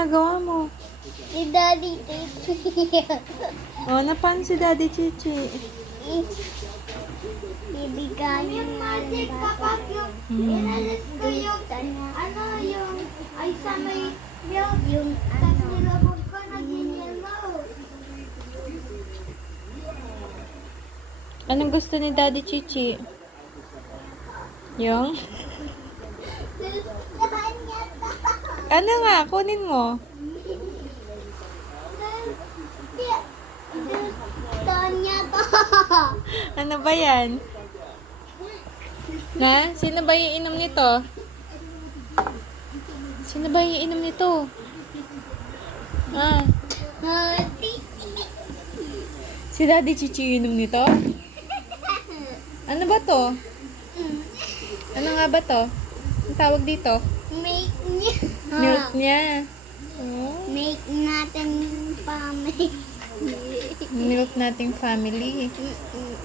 ginagawa mo? Si Daddy Chichi. Oh, napan si Daddy Chichi. Bibigayin nga ng bata. Inalis ko yung, ano yung, ay sa may milk, Yung tapos ano. nilabog ko, naging yellow. Anong gusto ni Daddy Chichi? Yung? Gustuhan niya to. Ano nga? Kunin mo. Gusto niya to. Ano ba yan? Na? Sino ba yung inom nito? Sino ba yung inom nito? Ah, si Daddy Chichi yung inom nito? Ano ba to? Ano nga ba to? Ang tawag dito? Make niya. Milk niya. Oh, Make natin family. milk nating family.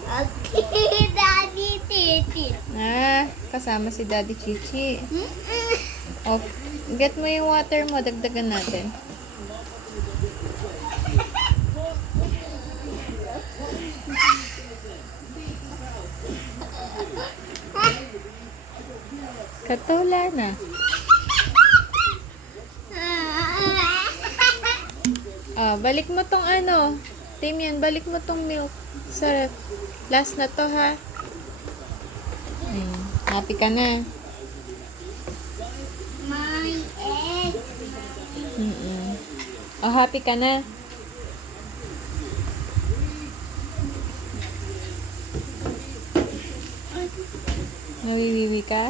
Okay, Daddy Chichi. Ah, kasama si Daddy Chichi. Oh, get mo yung water mo, dagdagan natin. Katula na. Ah, balik mo tong ano. Timian, balik mo tong milk sa ref. Last na to, ha? Happy ka na. My egg. Oh, happy ka na. Nawiwiwi ka?